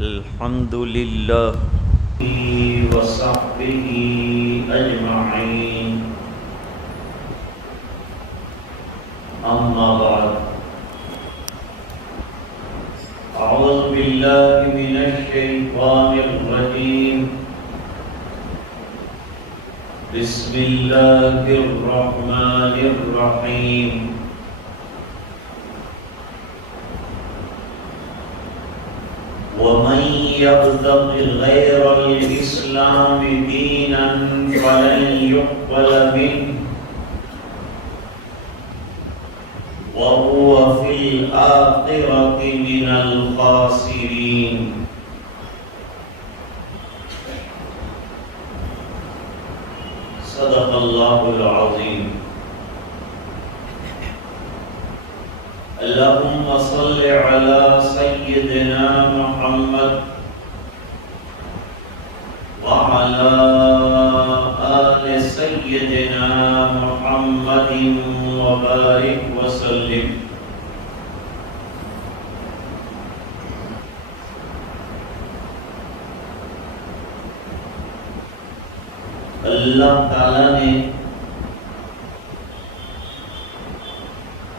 الحمد لله وصحبه أجمعين. أما بعد، أعوذ بالله من الشيطان الرجيم. بسم الله الرحمن الرحيم. ومن يبتغ غير الإسلام دينا فلن يقبل منه وهو في الآخرة من الخاسرين. صدق الله العظيم. اللهم صل على سيدنا محمد وعلى آل سيدنا محمد وبارك وسلم. اللہ تعالی نے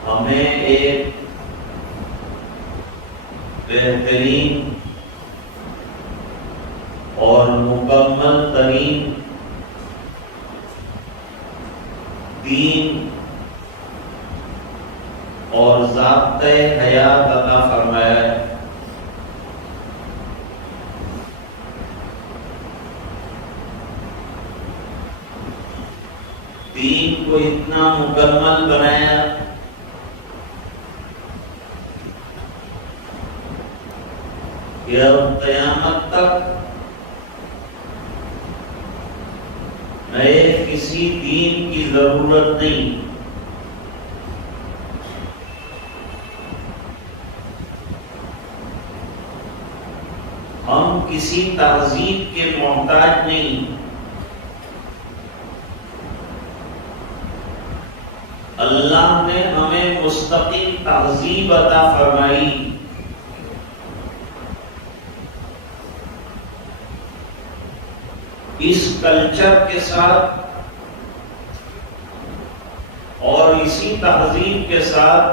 ہمیں ایک بہترین اور مکمل ترین دین اور ضابطۂ حیات عطا فرمایا ہے. دین کو اتنا مکمل بنایا کہ اب قیامت تک نئے کسی دین کی ضرورت نہیں. ہم کسی تہذیب کے محتاج نہیں. اللہ نے ہمیں مستقل تہذیب عطا فرمائی. اس کلچر کے ساتھ اور اسی تہذیب کے ساتھ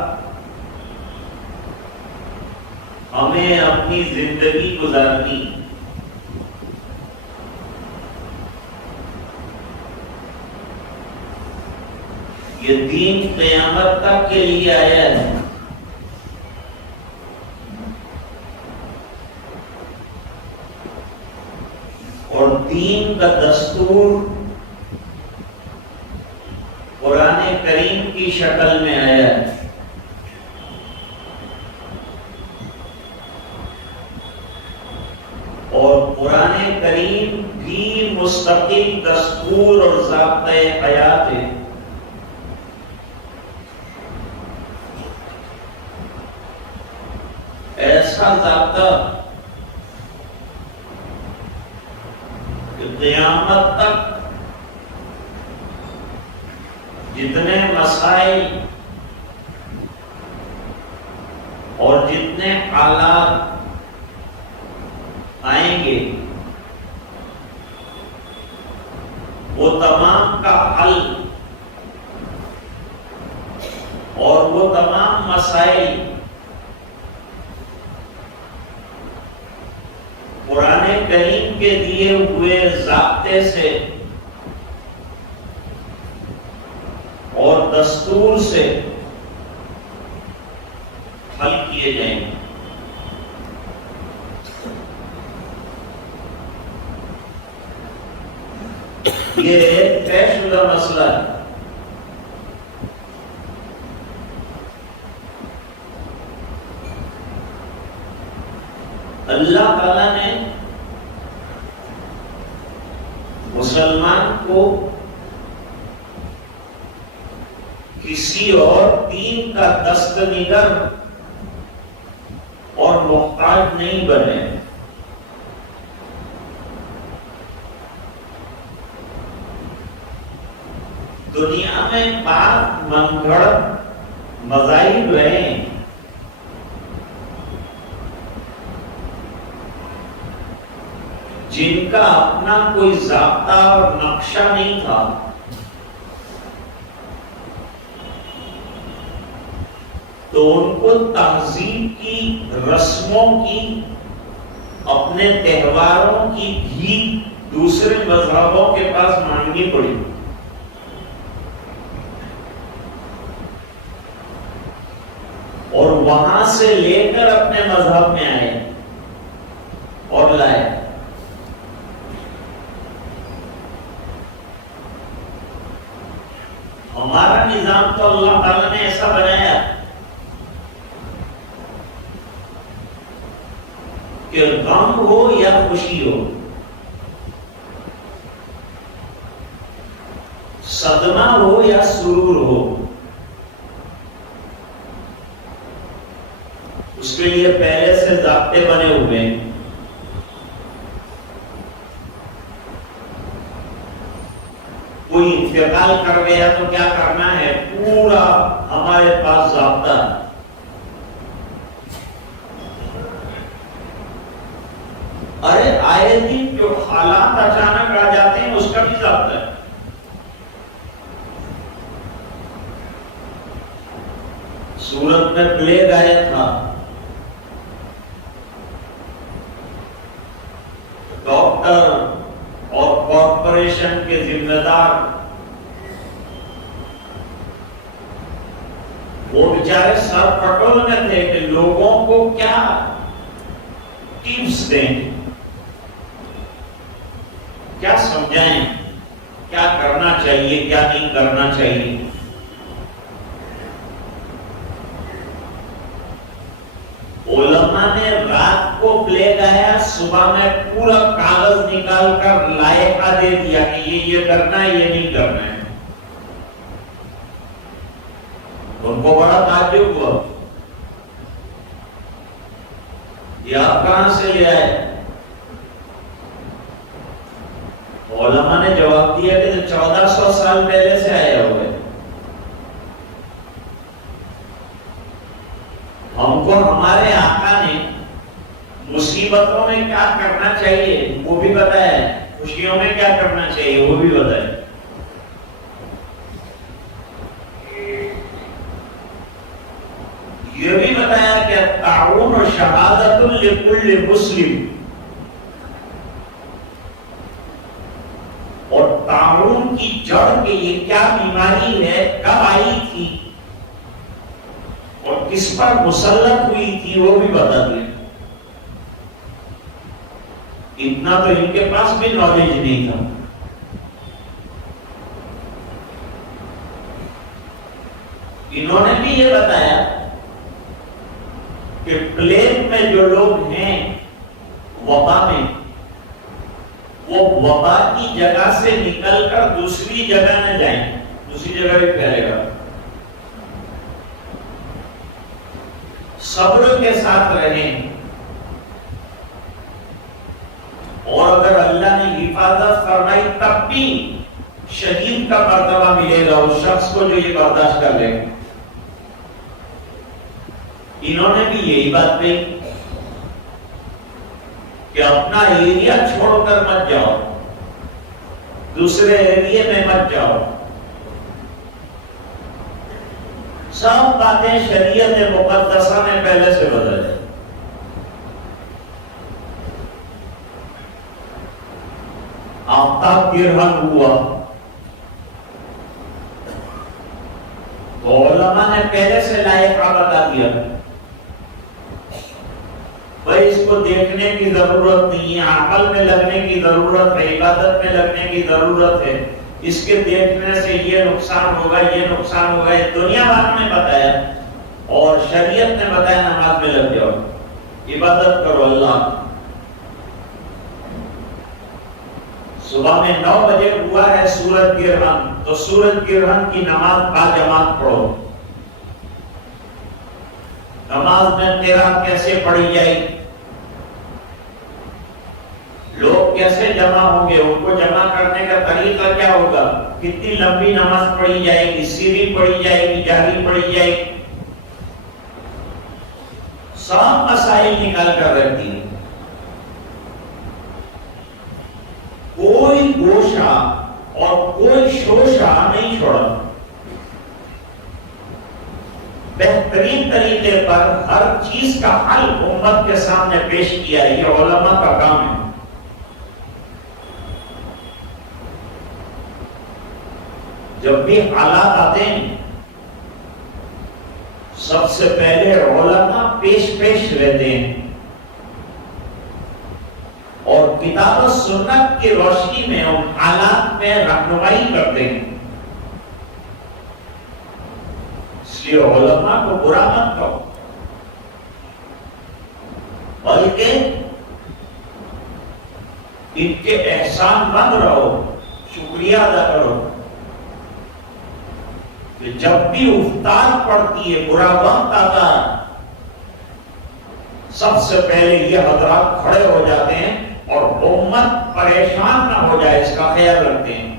ہمیں اپنی زندگی گزارنی. یہ دین قیامت تک کے لیے آیا ہے. اور دین کا دستور قرآن کریم کی شکل میں آیا ہے. اور قرآن کریم بھی مستقل دستور اور ضابطۂ حیات ہے. ایسا ضابطہ کہ قیامت تک جتنے مسائل اور جتنے حالات آئیں گے وہ تمام کا حل اور وہ تمام مسائل قرآن کریم کے دیے ہوئے ضابطے سے اور دستور سے حل کیے جائیں گے. یہ ایک طے شدہ مسئلہ ہے. اللہ تعالیٰ نے مسلمان کو کسی اور دین کا دستنگر اور محتاج نہیں بنے. دنیا میں پاک من گھڑت مذاہب رہے ہیں، جن کا اپنا کوئی ضابطہ اور نقشہ نہیں تھا، تو ان کو تہذیب کی، رسموں کی، اپنے تہواروں کی بھی دوسرے مذہبوں کے پاس مانگنی پڑی۔ اور وہاں سے لے کر اپنے مذہب میں آئے اور لائے۔ ہمارا نظام تو اللہ تعالیٰ نے ایسا بنایا کہ غم ہو یا خوشی ہو، صدمہ ہو یا سرور ہو، اس کے لیے پہلے سے ضابطے بنے ہوئے ہیں۔ کوئی انتقال کر گیا تو کیا کرنا ہے، پورا ہمارے پاس ضابطہ ہے۔ ارے آئے دن جو حالات اچانک آ جاتے ہیں اس کا بھی ضابطہ ہے۔ سورت میں پلیگ آیا تھا، ڈاکٹر اور کارپوریشن کے ذمہ دار وہ بیچارے سر پٹول میں تھے کہ لوگوں کو کیا ٹپس دیں، کیا سمجھائیں، کیا کرنا چاہیے، کیا نہیں کرنا چاہیے۔ علماء نے رات کو پلیگ آیا، صبح میں پورا کاغذ نکال کر لائحہ دے دیا کہ یہ کرنا ہے، یہ نہیں کرنا ہے۔ ان کو بڑا تعجب ہوا، یہ آپ کہاں سے لے آئے؟ علماء نے جواب دیا کہ 1400 سال پہلے سے آئے ہوئے، ہم کو ہمارے آقا نے مصیبتوں میں کیا کرنا چاہیے وہ بھی بتایا ہے، خوشیوں میں کیا کرنا چاہیے وہ بھی بتایا۔ یہ بھی بتایا کہ تعاون و شہادت لکل مسلم، اور تعاون کی جڑ کے یہ کیا بیماری ہے، کب آئی تھی اور کس پر مسلط ہوئی تھی وہ بھی بتا دیں۔ اتنا تو ان کے پاس بھی نالج نہیں تھا۔ انہوں نے بھی یہ بتایا کہ پلیگ میں جو لوگ ہیں وبا میں، وہ وبا کی جگہ سے نکل کر دوسری جگہ نہ جائیں، دوسری جگہ بھی پھیلے گا۔ صبر کے ساتھ رہیں، اور اگر اللہ نے حفاظت فرمائی تب بھی شہید کا مرتبہ ملے گا اس شخص کو جو یہ برداشت کر لے۔ انہوں نے بھی یہی بات کہی کہ اپنا ایریا چھوڑ کر مت جاؤ، دوسرے ایریے میں مت جاؤ۔ سب باتیں شریعت مقدسہ میں پہلے سے بدل ہے۔ آفتاب گرہن ہوا تو علماء نے پہلے سے لائحہ بتا دیا، بھائی اس کو دیکھنے کی ضرورت نہیں ہے، عمل میں لگنے کی ضرورت ہے، عبادت میں لگنے کی ضرورت ہے، اس کے دیکھنے سے یہ نقصان ہوگا، یہ نقصان ہوگا۔ یہ دنیا بھر میں بتایا اور شریعت نے بتایا نماز میں لگ جاؤ، عبادت کرو اللہ۔ صبح میں 9 بجے ہوا ہے سورج گرہن، تو سورج گرہن کی نماز با جماعت پڑھو۔ نماز میں قرات کیسے پڑھی جائے، لوگ کیسے جمع ہوں گے، ان کو جمع کرنے کا طریقہ کیا ہوگا، کتنی لمبی نماز پڑھی جائے گی، سری پڑھی جائے گی، جہری پڑھی جائے گی، سب مسائل نکال کر رکھتی ہیں۔ شاہ نہیں چھوڑا، بہترین طریقے پر ہر چیز کا حل امت کے سامنے پیش کیا. یہ علماء کا کام ہے. جب بھی حالات آتے ہیں سب سے پہلے علماء پیش رہتے ہیں اور کتاب و سنت کی روشنی میں ان حالات میں رہنمائی کرتے ہیں. اس لیے علماء کو برا مت کہو، بلکہ ان کے احسان مند رہو، شکریہ ادا کرو کہ جب بھی افتاد پڑتی ہے، برا وقت آتا ہے، سب سے پہلے یہ حضرات کھڑے ہو جاتے ہیں اور امت پریشان نہ ہو جائے اس کا خیال رکھتے ہیں.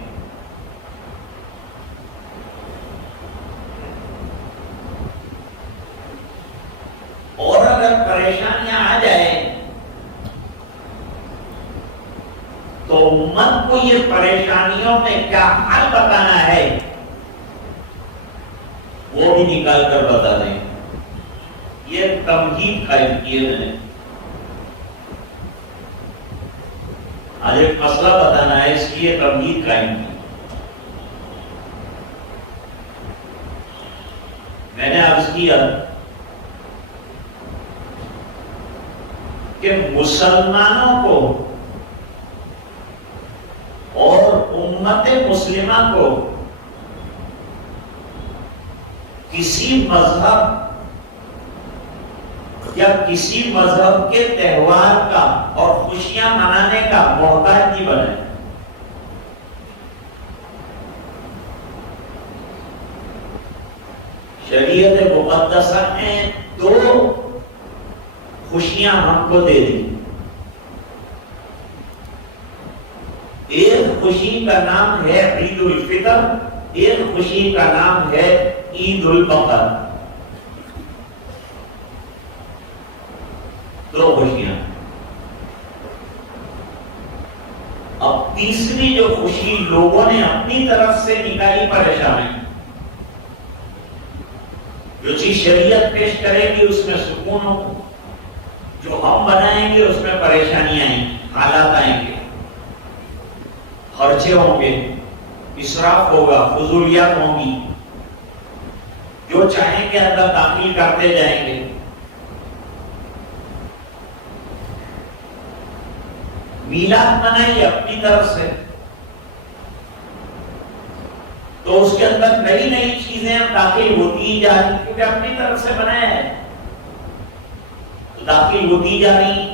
اور اگر پریشانیاں آ جائیں تو امت کو یہ پریشانیوں میں کیا حل بتانا ہے وہ بھی نکال کر بتا دیں. یہ تمہید قائم کیے میں آج ایک مسئلہ بتانا ہے، اس لیے تمہید قائم کی. میں نے عرض کیا کہ مسلمانوں کو اور امت مسلمہ کو کسی مذہب یا کسی مذہب کے تہوار کا اور خوشیاں منانے کا محتاج نہیں بنائے. شریعت مقدسہ نے 2 خوشیاں ہم کو دے دی. ایک خوشی کا نام ہے عید الفطر، ایک خوشی کا نام ہے عید البقر. 2 خوشیاں. اب تیسری جو خوشی لوگوں نے اپنی طرف سے نکالی پریشانی، جو چیز شریعت پیش کرے گی اس میں سکون ہو، جو ہم بنائیں گے اس میں پریشانیاں آئیں گی، حالات آئیں گے، خرچے ہوں گے، اسراف ہوگا، فضولیات ہوں گی، جو چاہیں گے اندر داخل کرتے جائیں گے. میلاد منائیے اپنی طرف سے تو اس کے اندر نئی نئی چیزیں داخل ہوتی ہی جا رہی، کیونکہ اپنی طرف سے بنایا ہے تو داخل ہوتی جا رہی.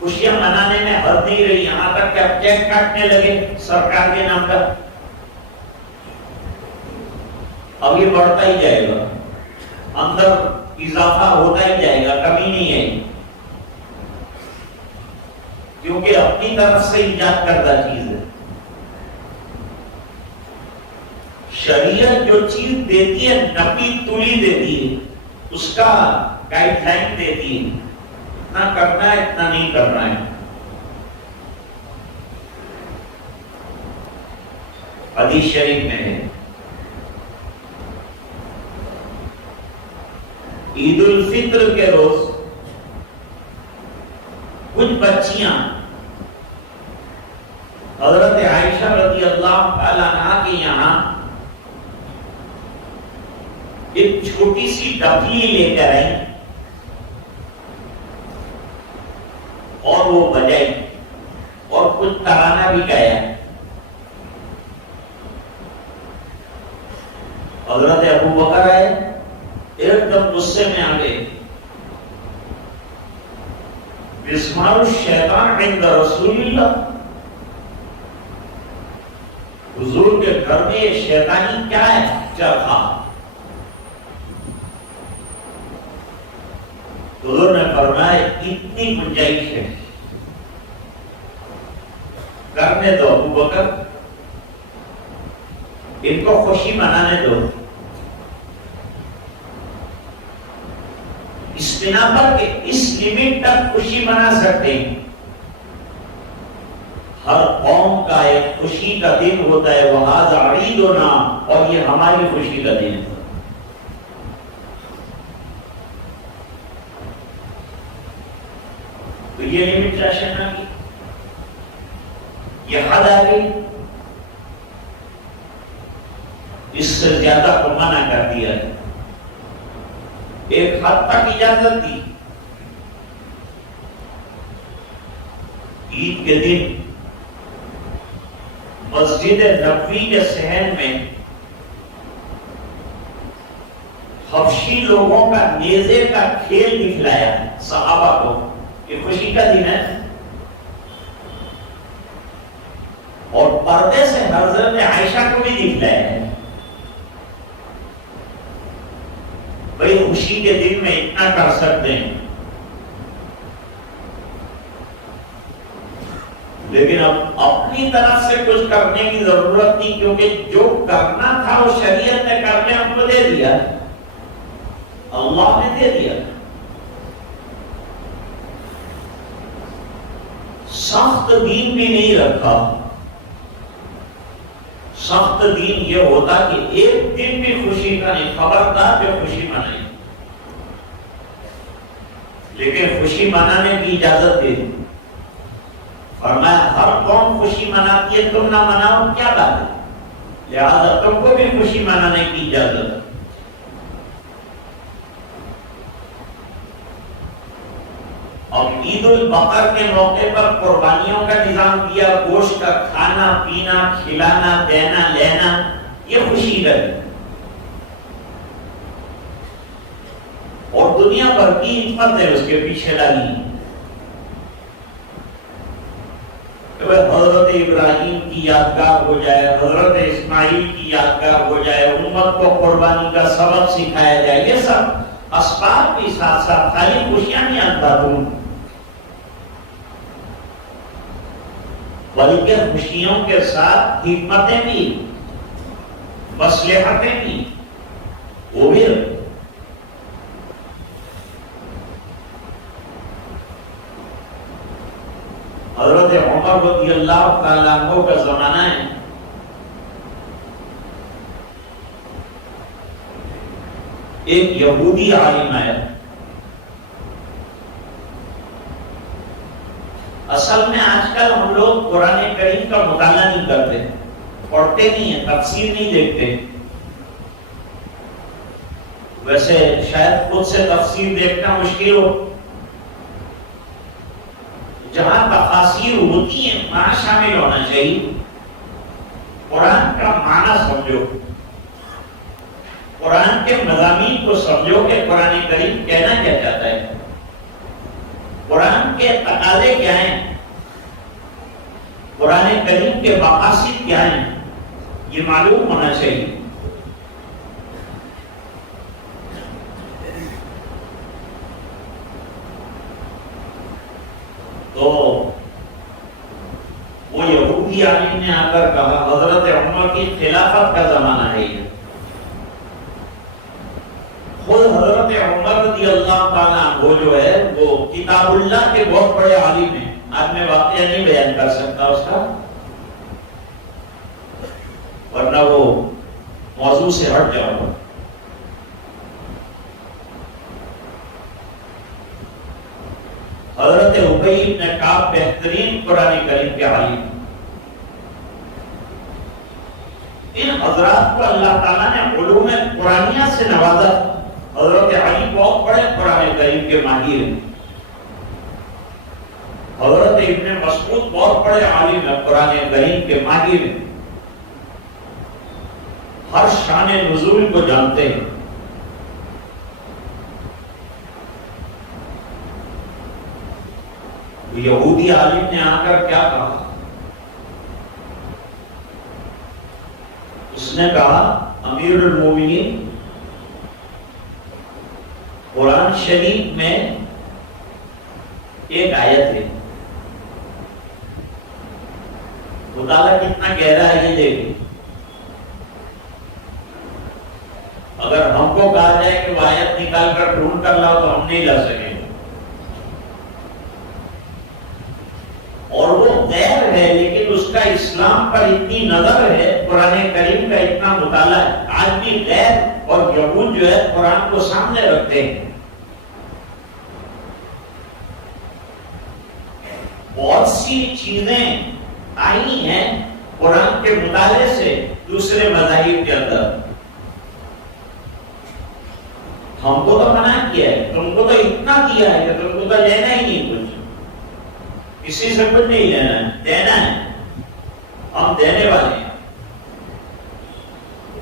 خوشیاں منانے میں حد نہیں رہی، یہاں تک کہ اب چیک کاٹنے لگے سرکار کے نام پر. اب یہ بڑھتا ہی جائے گا، اندر اضافہ ہوتا ہی جائے گا، کمی نہیں ہے، کیونکہ اپنی طرف سے ایجاد کردہ چیز ہے. شریعت جو چیز دیتی ہے نپی تلی دیتی ہے، اس کا گائیڈ لائن دیتی ہے، اتنا کرنا ہے اتنا نہیں کرنا ہے. حدیث شریف میں ہے عید الفطر کے روز کچھ بچیاں حضرت عائشہ رضی اللہ تعالیٰ عنہا کے یہاں ایک چھوٹی سی ڈبلی لے کر آئی اور وہ بجائی اور کچھ ترانہ بھی گایا. حضرت ابو بکر آئے، ایک دم غصے میں آ گئے. بسمار الشیطان عند رسول اللہ، حضور کے گھر میں یہ شیطانی کیا ہے چرخا. حضور نے فرمایا اتنی گنجائش ہے، کرنے دو ابو بکر، ان کو خوشی منانے دو. اس بنا پر کہ اس لیمٹ تک خوشی منا سکتے ہیں. ہر قوم کا ایک خوشی کا دن ہوتا ہے، وَهَذَا عِيدُنَا، اور یہ ہماری خوشی کا دن ہے۔ تو یہ لمیٹیشن آ گئی، یہ حد آ گئی، اس سے زیادہ کو منع کر دیا ہے۔ ایک حد تک اجازت دی، عید کے دن مسجد نبوی کے صحن میں حبشی لوگوں کا نیزے کا کھیل دکھلایا صحابہ کو، یہ خوشی کا دن ہے، اور پردے سے حضرت عائشہ کو بھی دکھلایا ہے۔ بھئی خوشی کے دن میں اتنا کر سکتے ہیں، لیکن اب اپنی طرف سے کچھ کرنے کی ضرورت نہیں، کیونکہ جو کرنا تھا وہ شریعت نے کرنے ہم کو دے دیا، اللہ نے دے دیا۔ سخت دین بھی نہیں رکھا، سخت دین یہ ہوتا کہ ایک دن بھی خوشی کا نہیں، خبردار جو خوشی منائی، لیکن خوشی منانے کی اجازت دے دی۔ فرمایا ہر قوم خوشی مناتی ہے، تم نہ مناؤ کیا بات ہے، لہذا تم کو بھی خوشی منانے کی اجازت ہے۔ اور عید البقر کے موقع پر قربانیوں کا نظام دیا، گوشت کا کھانا پینا، کھلانا دینا لینا، یہ خوشی کا ہے، اور دنیا بھر کی حکمت ہے اس کے پیچھے لگی۔ حضرت ابراہیم کی یادگار ہو جائے، حضرت اسماعیل کی یادگار ہو جائے، امت کو قربانی کا سبق سکھایا جائے، یہ سب اسباب بھی ساتھ ساتھ، خالی خوشیاں نہیں اندازوں، بلکہ خوشیوں کے ساتھ حکمتیں بھی، مصلحتیں بھی، وہ بھی۔ حضرت عمر رضی اللہ تعالیٰ عنہ کا زمانہ ہے، ایک یہودی عالم آیا، اصل میں آج کل ہم لوگ قرآن کریم کا مطالعہ نہیں کرتے، پڑھتے نہیں ہیں، تفسیر نہیں دیکھتے، ویسے شاید خود سے تفسیر دیکھنا مشکل ہو، جہاں تفاسیر ہوتی ہیں وہاں شامل ہونا چاہیے، قرآن کا معنی سمجھو، قرآن کے مضامین کو سمجھو کہ قرآن کریم کہنا کیا چاہتا ہے، قرآن کے تقاضے کیا ہیں، قرآن کریم کے مقاصد کیا ہیں، یہ معلوم ہونا چاہیے۔ تو وہ یہودی عالم نے آ کر کہا، حضرت عمر کی خلافت کا زمانہ ہے یہ، خود حضرت عمر رضی اللہ تعالیٰ عنہ جو ہے وہ کتاب اللہ کے بہت بڑے عالم ہیں، آج میں واقعہ نہیں بیان کر سکتا اس کا، ورنہ وہ موضوع سے ہٹ جاؤں گا۔ حضرت ابی بن کعب بہترین قرآن کریم کے عالم، ان حضرات کو اللہ تعالیٰ نے علوم قرآنیہ سے نوازا۔ حضرت علی بہت بڑے قرآن کریم کے ماہر ہیں، حضرت ابن مسعود بہت بڑے عالم ہیں، قرآن کریم کے ماہر ہیں، ہر شان نزول کو جانتے ہیں۔ یہودی عالم نے آ کر کیا کہا؟ اس نے کہا امیر المومنین، قرآن شریف میں ایک آیت ہے، مطالعہ کتنا گہرا ہے یہ دیکھیں، اگر ہم کو کہا جائے کہ وہ آیت نکال کر ڈھونڈ کر لاؤ تو ہم نہیں لا سکیں گے، اور وہ غیر ہے لیکن اسلام پر اتنی نظر ہے، قرآن کریم کا اتنا مطالعہ ہے، آج بھی غیر اور یہود جو ہے قرآن کو سامنے رکھتے ہیں۔ بہت سی چیزیں آئی ہیں قرآن کے مطالعے سے دوسرے مذاہب کے اندر۔ ہم کو تو منع کیا ہے، تم کو تو اتنا دیا ہے کہ تم کو تو لینا ہی نہیں کچھ، کسی سے کچھ نہیں لینا ہے، دینا ہے، ہم دینے والے ہیں۔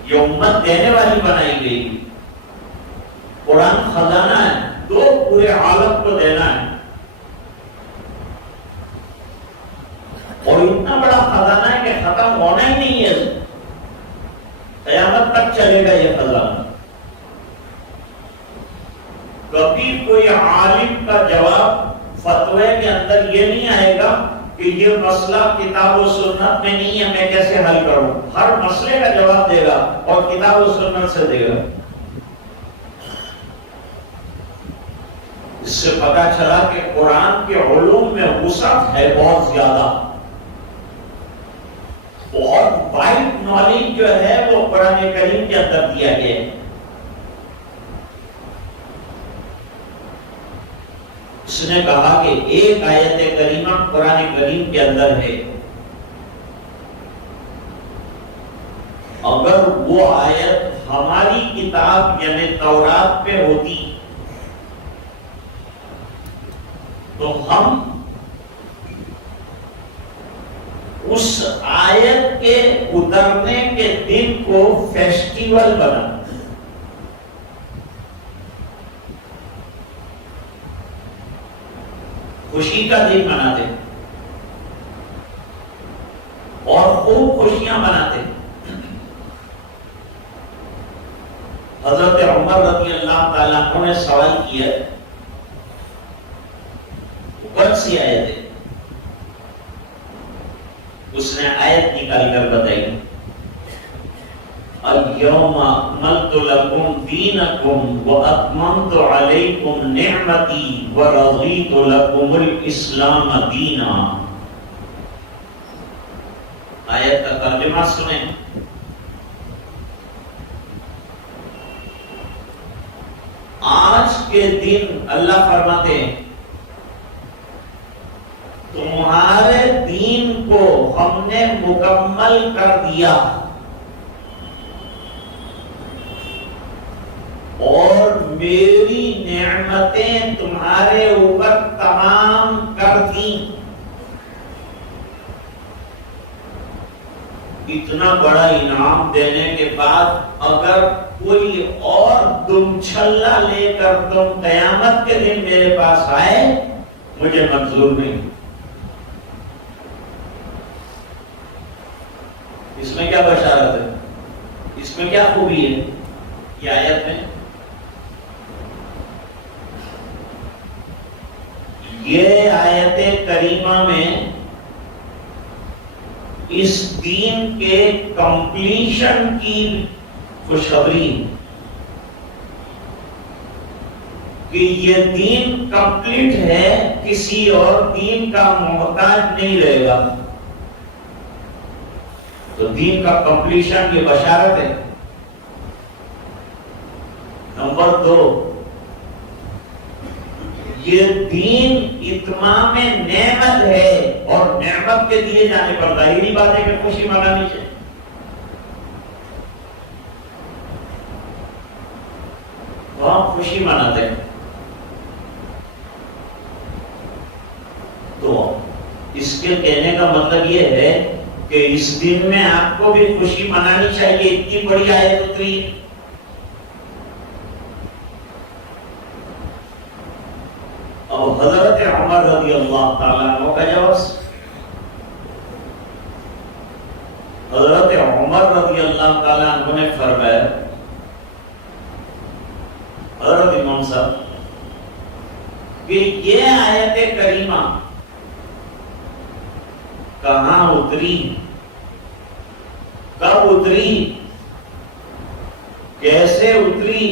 یہ امت دینے والی بنائی گئی، قرآن خزانہ ہے، دو پورے عالم کو دینا ہے، اور اتنا بڑا خزانہ ہے کہ ختم ہونا ہی نہیں ہے، قیامت تک چلے گا یہ خزانہ۔ کبھی کوئی عالم کا جواب فتوے کے اندر یہ نہیں آئے گا کہ یہ مسئلہ کتاب و سنت میں نہیں ہے، میں کیسے حل کروں۔ ہر مسئلے کا جواب دے گا اور کتاب و سنت سے دے گا۔ اس سے پتا چلا کہ قرآن کے علوم میں وسعت ہے بہت زیادہ، بہت وائڈ نالج جو ہے وہ قرآن کریم کے اندر دیا گیا ہے۔ اس نے کہا کہ ایک آیت کریمہ قرآن کریم کے اندر ہے، اگر وہ آیت ہماری کتاب یعنی تورات پہ ہوتی تو ہم اس آیت کے اترنے کے دن کو فیسٹیول بنا، خوشی کا دن مناتے اور خوب خوشیاں مناتے۔ حضرت عمر رضی اللہ تعالیٰ عنہ نے سوال کیا، کون سی آیت ہے؟ اس نے آیت نکال کر بتائی، اليوم اکملت لکم دینکم واتممت علیکم نعمتی ورضیت لکم الاسلام دینا۔ آیت کا ترجمہ سنیں، آج کے دن اللہ فرماتے ہیں تمہارے دین کو ہم نے مکمل کر دیا اور میری نعمتیں تمہارے اوپر تمام کر دیں۔ اتنا بڑا انعام دینے کے بعد اگر کوئی اور دم چھلا لے کر تم قیامت کے دن میرے پاس آئے، مجھے منظور نہیں۔ اس میں کیا بشارت ہے؟ اس میں کیا خوبی ہے؟ یہ آیت میں یہ آیت کریمہ میں اس دین کے کمپلیشن کی خوشخبری کہ یہ دین کمپلیٹ ہے، کسی اور دین کا محتاج نہیں رہے گا۔ تو دین کا کمپلیشن کی بشارت ہے۔ نمبر 2، یہ دین اتمام نعمت ہے اور نعمت کے دیے جانے پر ظاہری بات ہے کہ خوشی منانی چاہیے۔ تو ہم خوشی مناتے ہیں، تو اس کے کہنے کا مطلب یہ ہے کہ اس دن میں آپ کو بھی خوشی منانی چاہیے، اتنی بڑی آیت اتری۔ اب حضرت عمر رضی اللہ تعالیٰ عنہ کا جواب، حضرت عمر رضی اللہ تعالیٰ عنہ نے فرمایا، حضرت امام صاحب، کہ یہ آیت کریمہ کہاں اتری، کب اتری، کیسے اتری،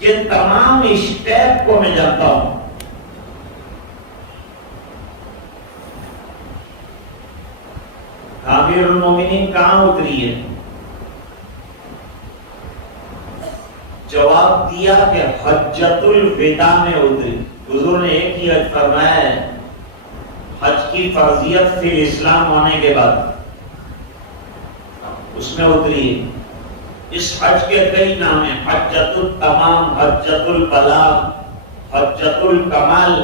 یہ تمام اسٹیپ کو میں جانتا ہوں۔ امیر المومنین کہاں اتری ہے؟ جواب دیا کہ حجۃ الوداع میں اتری. حضور نے ایک ہی حج فرمایا ہے، حج کی فرضیت فی اسلام ہونے کے بعد اس میں اتری ہے. اس حج کے کئی نام ہیں: حجۃ التمام، حجۃ البلاغ، حجۃ الکمال،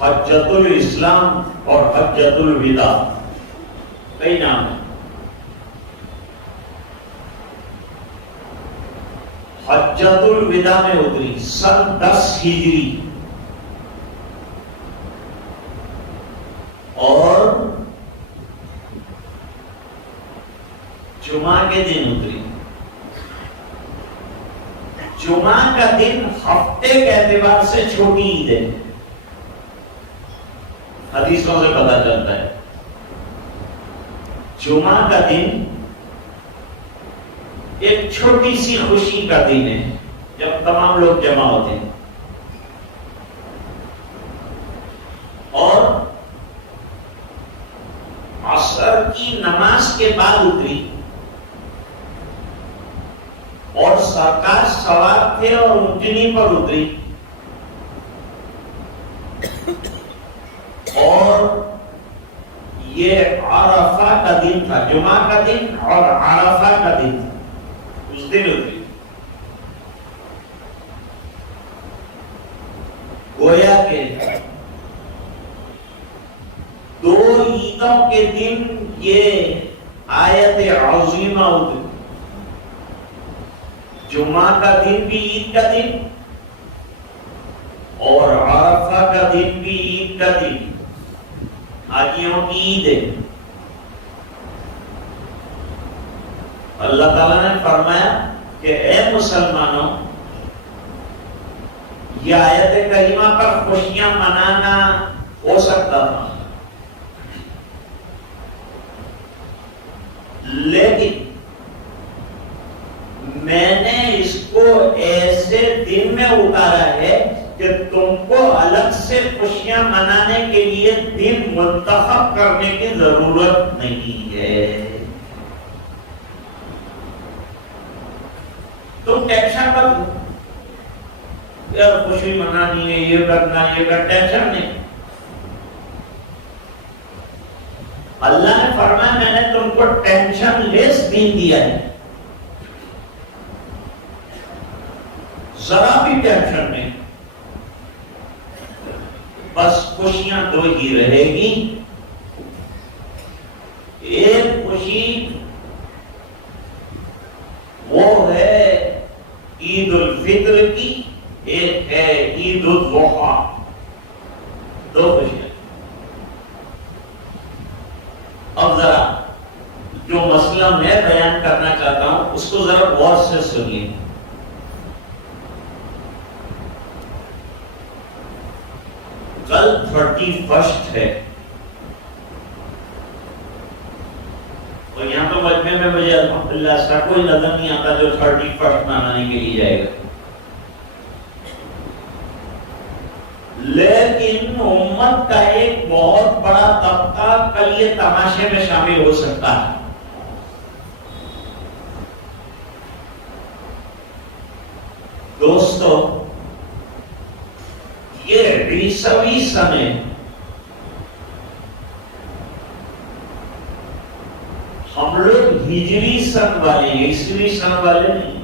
حجۃ الاسلام اور حجۃ الوداع. کئی نام ہیں. حجۃ الوداع میں اتری سن 10 ہجری اور جمعہ کے دن اتری. جمعہ کا دن ہفتے کے اعتبار سے چھوٹی عید ہے، حدیثوں سے پتہ چلتا ہے. جمعہ کا دن ایک چھوٹی سی خوشی کا دن ہے جب تمام لوگ جمع ہوتے ہیں. اور عصر کی نماز کے بعد اتری اور سرکار سوار تھے اور اونٹنی پر اتری اور یہ عرفہ کا دن تھا. جمعہ کا دن اور عرفہ کا دن تھا، اس دن اتری. گویا کہ دو عیدوں کے دن یہ آیت عظیمہ اتری. جمعہ کا دن بھی عید کا دن اور عرفہ کا دن بھی عید کا دن، حاجیوں کی عید ہے. اللہ تعالیٰ نے فرمایا کہ اے مسلمانوں، یہ آیت کریمہ پر خوشیاں منانا ہو سکتا تھا، لیکن میں نے اس کو ایسے دن میں اتارا ہے کہ تم کو الگ سے خوشیاں منانے کے لیے دن منتخب کرنے کی ضرورت نہیں ہے. تم ٹینشن مت لو، یار خوشی منانی ہے، یہ کرنا، یہ کر، ٹینشن نہیں. اللہ نے فرمایا میں نے تم کو ٹینشن لیس دین دیا ہے، ذرا بھی ٹینشن نہیں. بس خوشیاں دو ہی رہے گی. ایک خوشی وہ ہے عید الفطر کی، ایک ہے عید الاضحیٰ. دو خوشیاں. اب ذرا جو مسئلہ میں بیان کرنا چاہتا ہوں اس کو ذرا غور سے سنیے. کل 31 ہے اور یہاں تو مجمع میں مجھے الحمدللہ ایسا کوئی نظر نہیں آتا جو 31 منانے کے لیے جائے گا. لیکن امت کا ایک بہت بڑا طبقہ کل یہ تماشے میں شامل ہو سکتا ہے. دوستو، یہ 20ویں سنے ہم لوگ ہجری سن والے ہیں، عیسوی سن والے نہیں.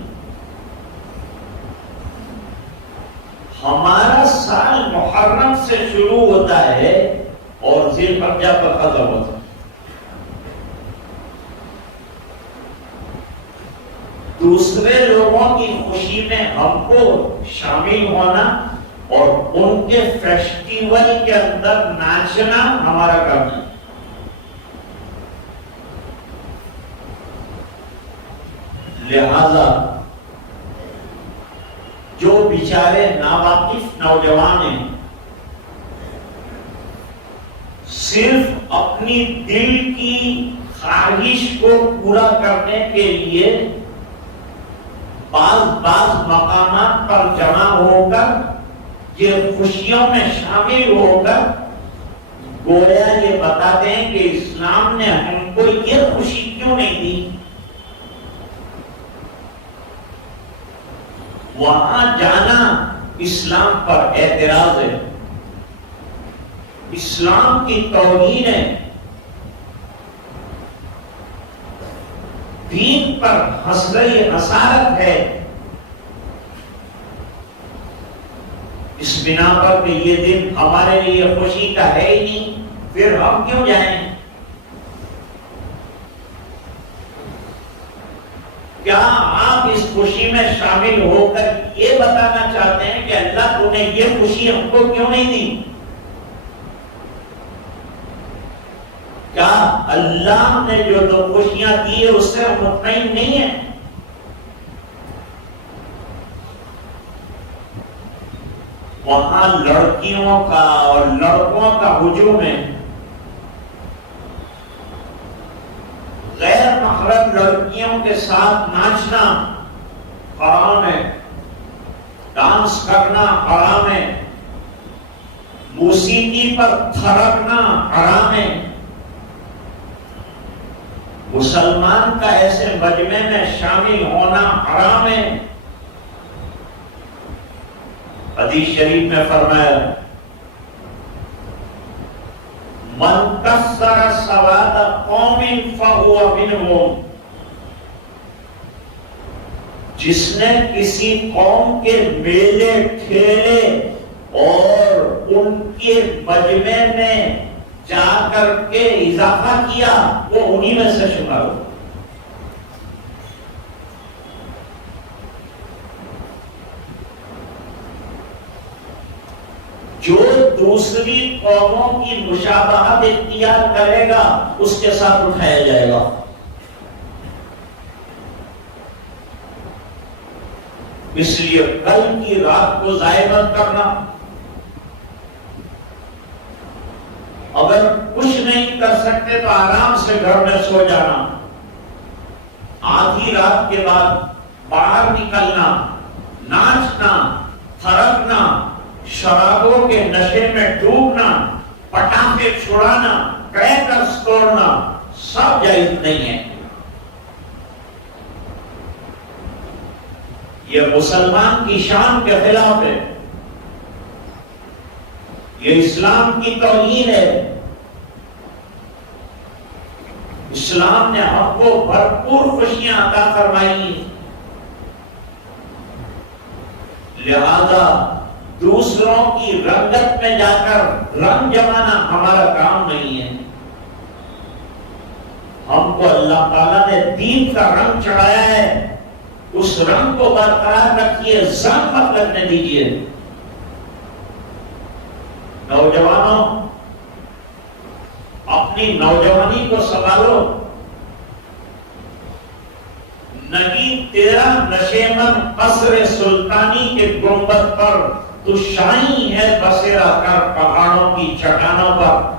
ہمارا سال محرم سے شروع ہوتا ہے اور ذی الحجہ پر ختم ہوتا ہے. دوسرے لوگوں کی خوشی میں ہم کو شامل ہونا اور ان کے فیسٹیول کے اندر ناچنا ہمارا کام ہے. لہذا جو بیچارے ناواقف نوجوان ہیں صرف اپنی دل کی خواہش کو پورا کرنے کے لیے بعض مقامات پر جمع ہو کر یہ خوشیوں میں شامل ہو کر گویا یہ بتاتے ہیں کہ اسلام نے ہم کو یہ خوشی کیوں نہیں دی. وہاں جانا اسلام پر اعتراض ہے، اسلام کی توہین ہے، دین پر حسارت ہے. اس بنا پر کہ یہ دن ہمارے لیے خوشی کا ہے ہی نہیں، پھر ہم کیوں جائیں؟ کیا آپ اس خوشی میں شامل ہو کر یہ بتانا چاہتے ہیں کہ اللہ تو نے یہ خوشی ہم کو کیوں نہیں دی؟ کیا اللہ نے جو دو خوشیاں دی ہے اس سے ہم مطمئن نہیں ہیں؟ وہاں لڑکیوں کا اور لڑکوں کا ہجوم ہے. غیر محرم لڑکیوں کے ساتھ ناچنا حرام ہے، ڈانس کرنا حرام ہے، موسیقی پر تھرکنا حرام ہے. مسلمان کا ایسے مجمع میں شامل ہونا حرام ہے. حدیث شریف میں فرمایا من کسر سواد قوم فہو منہم، جس نے کسی قوم کے میلے ٹھیلے اور ان کے مجمع میں جا کر کے اضافہ کیا وہ انہی میں سے شمار ہو. جو دوسری قوموں کی مشابہت اختیار کرے گا اس کے ساتھ اٹھایا جائے گا. اس لیے کل کی رات کو ضائع مت کرنا. اگر کچھ نہیں کر سکتے تو آرام سے گھر میں سو جانا. آدھی رات کے بعد باہر نکلنا، ناچنا، تھرکنا، شرابوں کے نشے میں ڈوبنا، پٹاخے چھڑانا، کریکرز توڑنا سب جائز نہیں ہے. یہ مسلمان کی شان کے خلاف ہے، یہ اسلام کی توہین ہے. اسلام نے ہم کو بھرپور خوشیاں عطا فرمائی، لہذا دوسروں کی رنگت میں جا کر رنگ جمانا ہمارا کام نہیں ہے. ہم کو اللہ تعالیٰ نے دین کا رنگ چڑھایا ہے، اس رنگ کو برقرار رکھیے، زنگ مت لگنے دیجیے. نوجوانوں، اپنی نوجوانی کو سنبھالو. نہیں تیرا نشیمن قصر سلطانی کے گنبد پر تو شاہی ہے بسیرا کر پہاڑوں کی چٹانوں پر.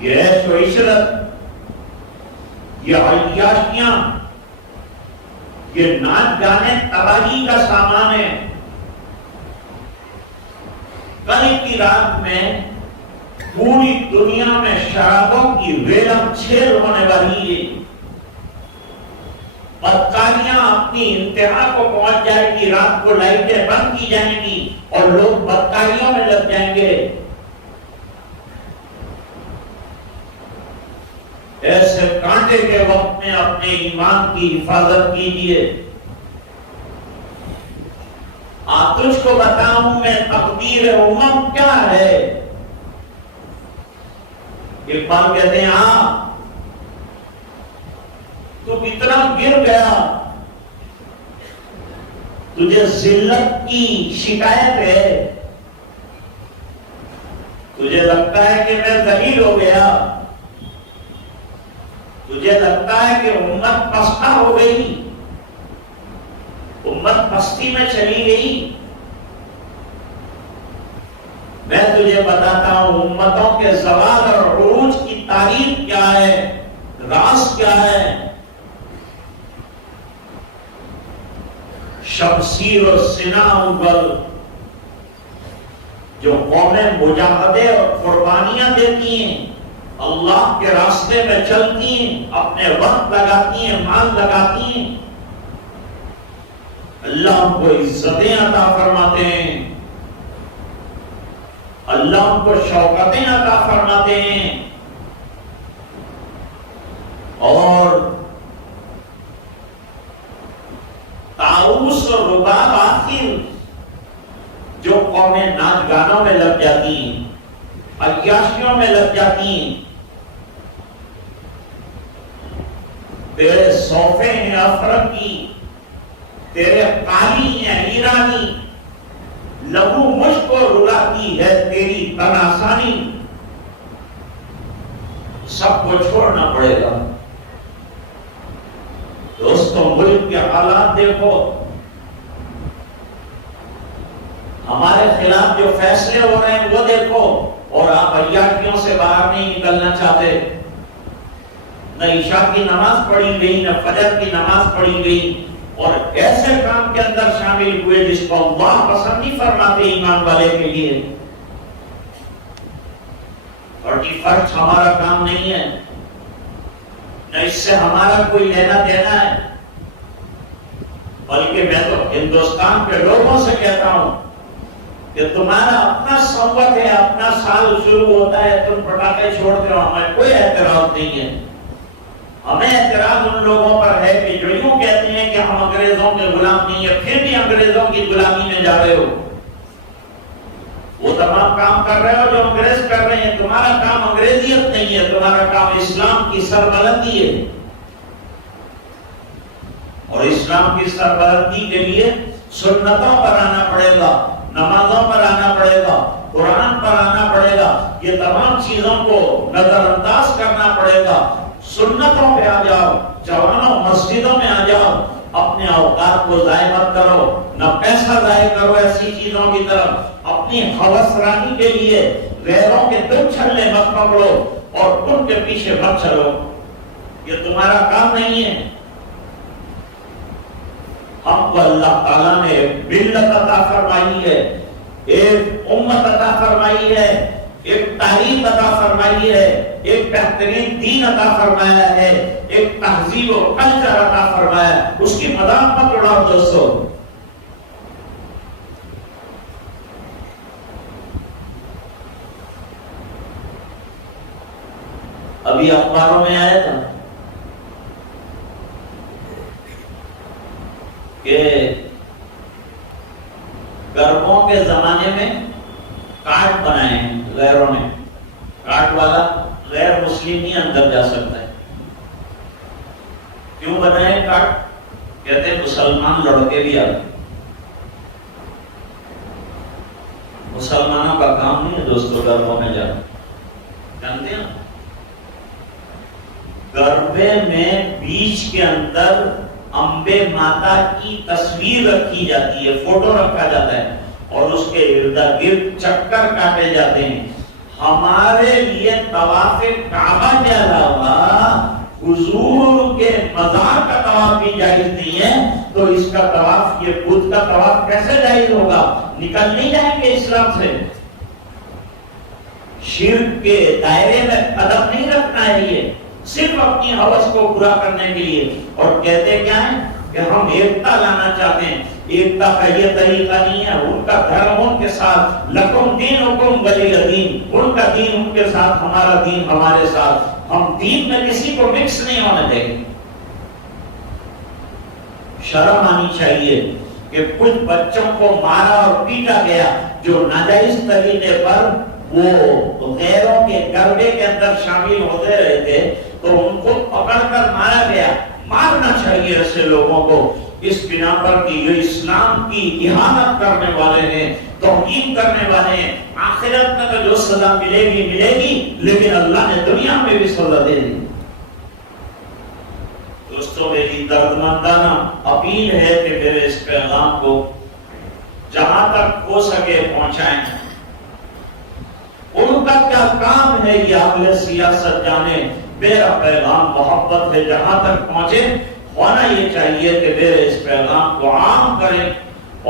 یہ عیش و عشرت، یہ عیاشیاں، یہ ناچ گانے تباہی کا سامان ہے. کل کی رات میں پوری دنیا میں شرابوں کی ریلم چھیل ہونے والی ہے. بدکاریاں اپنی انتہا کو پہنچ جائے گی، رات کو لائٹیں بند کی جائیں گی اور لوگ بدکاریوں میں لگ جائیں گے. ایسے کانٹے کے وقت میں اپنے ایمان کی حفاظت کیجیے. تجھ کو بتاؤں میں تقدیر امم کیا ہے. اقبال کہتے ہیں ہاں تو اتنا گر گیا، تجھے ذلت کی شکایت ہے، تجھے لگتا ہے کہ میں ذلیل ہو گیا، تجھے لگتا ہے کہ امت پستہ ہو گئی، امت پستی میں چلی گئی. میں تجھے بتاتا ہوں امتوں کے زوال اور عروج کی تاریخ کیا ہے، راز کیا ہے. شمشیر و سنا انگل، جو قومیں مجاہدے اور قربانیاں دیتی ہیں، اللہ کے راستے میں چلتی ہیں، اپنے وقت لگاتی ہیں، مال لگاتی ہیں، اللہ ان کو عزتیں عطا فرماتے ہیں، اللہ ان کو شوکتیں عطا فرماتے ہیں. اور طاؤس اور رباب آخر جو قومیں ناچ گانوں میں لگ جاتی ہیں، عیاشیوں میں لگ جاتی ہیں، تیرے صوفے ہیں افرق کی، تیرے قالی ہیں ایرانی، لہو مشک کو رلاتی ہے تیری تن آسانی، سب کو چھوڑنا پڑے گا. دوستوں ملک کے حالات دیکھو، ہمارے خلاف جو فیصلے ہو رہے ہیں وہ دیکھو، اور آپ عیاشیوں سے باہر نہیں نکلنا چاہتے. نہ عشاء کی نماز پڑھی گئی، نہ فجر کی نماز پڑھی گئی، اور ایسے کام کے اندر شامل ہوئے جس کو اللہ پسند نہیں فرماتے ایمان والے کے لیے. 31 ہمارا کام نہیں ہے، نہ اس سے ہمارا کوئی لینا دینا ہے، بلکہ میں تو ہندوستان کے لوگوں سے کہتا ہوں کہ تمہارا اپنا سنوت ہے، اپنا سال شروع ہوتا ہے، تم پٹاخے چھوڑتے ہو، ہمیں کوئی اعتراض نہیں ہے. ہمیں اعتراض ان لوگوں پر ہے کہ جو یوں کہتے ہیں کہ ہم انگریزوں کے غلام نہیں ہیں، پھر بھی انگریزوں کی غلامی میں جا رہے ہو. وہ تمام کام کر رہے ہو جو انگریز کر رہے ہیں. تمہارا کام انگریزیت نہیں ہے، تمہارا کام اسلام کی سربلندی ہے، اور اسلام کی سربلندی کے لیے سنتوں پر آنا پڑے گا، نمازوں پر آنا پڑے گا، قرآن پر آنا پڑے گا. یہ تمام چیزوں کو نظر انداز کرنا پڑے گا. سنتوں پہ آ جاؤ، جوانوں مسجدوں میں آ جاؤ، اپنے اوقات کو ضائع مت کرو، نہ پیسہ ضائع کرو ایسی چیزوں کی طرف. اپنی ہوس رانی کے لیے غیروں کے دل چھلے مت پکڑو اور ان کے پیچھے مت چلو، یہ تمہارا کام نہیں ہے. ہم کو اللہ تعالیٰ نے ملت عطا فرمائی ہے، ایک امت عطا فرمائی ہے، ایک تاریخ عطا فرمائی ہے، ایک بہترین دین عطا فرمایا ہے، ایک تہذیب و کلچر عطا فرمایا ہے. اس کی مذاق مت اڑاؤ دوستو. ابھی اخباروں میں آیا تھا کہ گربوں کے زمانے میں کارڈ بنائے ہیں غیروں نے. کارڈ والا غیر مسلم نہیں اندر جا سکتا ہے. کیوں بنائے کارڈ؟ کہتے ہیں مسلمان لڑکے بھی آتے. مسلمانوں کا کام نہیں ہے دوستوں گربوں میں جانا. جانتے ہیں گربے میں بیچ کے اندر امبے ماتا کی تصویر رکھی جاتی ہے، فوٹو رکھا جاتا ہے، اور اس کے ارد گرد چکر کاٹے جاتے ہیں. ہمارے لیے طواف کعبہ کے علاوہ حضور کے مزار کا طواف بھی جائز نہیں ہے، تو اس کا طواف، یہ بدھ کا طواف کیسے جائز ہوگا؟ نکل نہیں جائیں گے اسلام سے. شرک کے دائرے میں قدم نہیں رکھنا ہے، یہ صرف اپنی ہوس کو پورا کرنے کے لیے. اور کہتے کیا ہیں کہ ہم ایکتا لانا چاہتے ہیں. ایکتا کا یہ طریقہ نہیں ہے. ان کا دھرم ان کے ساتھ، لکم دینکم ولی دین، ان کا دین ان کے ساتھ، ہمارا دین ہمارے ساتھ. ہم دین میں کسی کو مکس نہیں ہونے دیں گے. شرم آنی چاہیے کہ کچھ بچوں کو مارا اور پیٹا گیا جو ناجائز طریقے پر وہ غیروں کے گربے کے اندر شامل ہوتے رہے تھے، تو ان کو پکڑ کر مارا گیا. مارنا چاہیے ایسے لوگوں کو اس بنا پر کہ یہ اسلام کی اہانت کرنے والے ہیں، توہین کرنے والے ہیں. آخرت میں تو جو سزا ملے گی، لیکن اللہ نے دنیا میں بھی سزا دے دی. دوستوں میری دردمندانہ اپیل ہے کہ میرے اس پیغام کو جہاں تک ہو سکے پہنچائیں. ان کا کیا کام ہے یہ اہل سیاست جانے. میرا پیغام محبت ہے، جہاں تک پہنچے ہونا یہ چاہیے کہ میرے اس پیغام کو عام کریں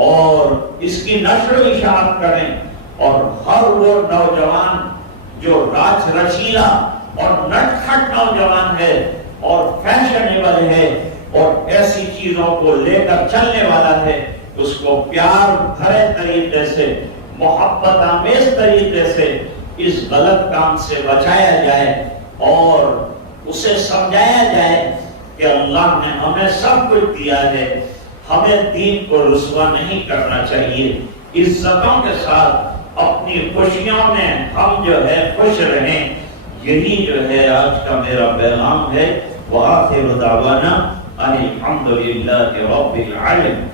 اور اس کی نشر و اشاعت کریں اور ہر وہ نوجوان جو راج رشیلا اور نٹکھٹ نوجوان ہے اور فیشنیبل ہے اور ایسی چیزوں کو لے کر چلنے والا ہے، اس کو پیار بھرے طریقے سے، محبت آمیز طریقے سے اس غلط کام سے بچایا جائے اور اسے سمجھایا جائے کہ اللہ نے ہمیں سب کچھ دیا ہے، ہمیں دین کو رسوا نہیں کرنا چاہیے، عزتوں کے ساتھ اپنی خوشیوں میں ہم جو ہے خوش رہیں۔ یہی جو ہے آج کا میرا پیغام ہے۔ وآخر دعوانا ان الحمد للہ رب العالمین۔